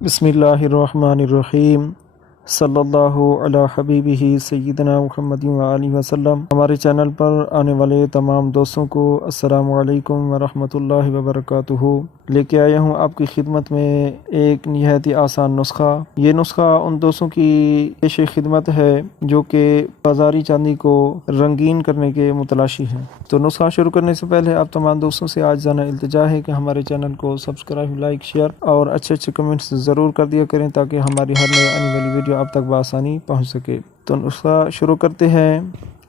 بسم اللہ الرحمن الرحیم، صلی اللہ علی حبیبہ سیدنا محمد وآلہ وسلم۔ ہمارے چینل پر آنے والے تمام دوستوں کو السلام علیکم ورحمۃ اللہ وبرکاتہ۔ لے کے آیا ہوں آپ کی خدمت میں ایک نہایت ہی آسان نسخہ۔ یہ نسخہ ان دوستوں کی پیش خدمت ہے جو کہ بازاری چاندی کو رنگین کرنے کے متلاشی ہیں۔ تو نسخہ شروع کرنے سے پہلے آپ تمام دوستوں سے عاجزانہ التجا ہے کہ ہمارے چینل کو سبسکرائب، لائک، شیئر اور اچھے کمنٹس ضرور کر دیا کریں تاکہ ہماری ہر نئی آنے والی ویڈیو آپ تک بآسانی پہنچ سکے۔ تو نسخہ شروع کرتے ہیں۔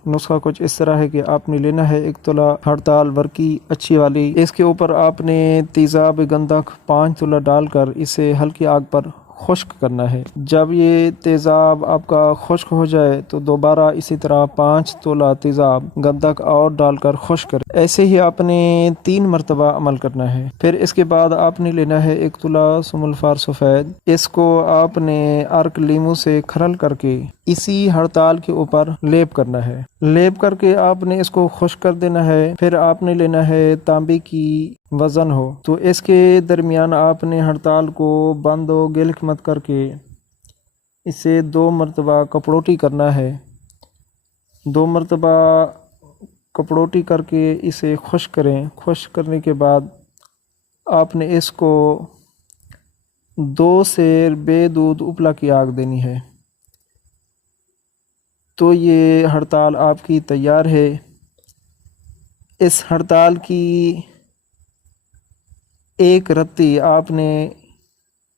نسخہ کچھ اس طرح ہے کہ آپ نے لینا ہے 1 تولہ ہڑتال ورقی اچھی والی۔ اس کے اوپر آپ نے تیزاب گندھک 5 تولہ ڈال کر اسے ہلکی آگ پر خشک کرنا ہے۔ جب یہ تیزاب آپ کا خشک ہو جائے تو دوبارہ اسی طرح 5 تولہ تیزاب گندھک اور ڈال کر خشک کریں۔ ایسے ہی آپ نے 3 مرتبہ عمل کرنا ہے۔ پھر اس کے بعد آپ نے لینا ہے 1 تولہ سم الفار سفید۔ اس کو آپ نے ارک لیمو سے کھرل کر کے اسی ہڑتال کے اوپر لیپ کرنا ہے۔ لیپ کر کے آپ نے اس کو خشک کر دینا ہے۔ پھر آپ نے لینا ہے تانبے کی وزن ہو، تو اس کے درمیان آپ نے ہڑتال کو بند و گلک مت کر کے اسے 2 مرتبہ کپڑوٹی کرنا ہے۔ 2 مرتبہ کپڑوٹی کر کے اسے خشک کریں۔ خشک کرنے کے بعد آپ نے اس کو 2 سیر بے دودھ اپلا کی آگ دینی ہے۔ تو یہ ہڑتال آپ کی تیار ہے۔ اس ہڑتال کی ایک رتی آپ نے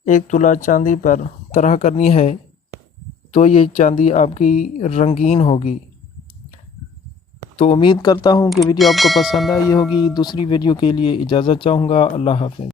1 تولہ چاندی پر طرح کرنی ہے، تو یہ چاندی آپ کی رنگین ہوگی۔ تو امید کرتا ہوں کہ ویڈیو آپ کو پسند آئی ہوگی۔ دوسری ویڈیو کے لیے اجازت چاہوں گا۔ اللہ حافظ۔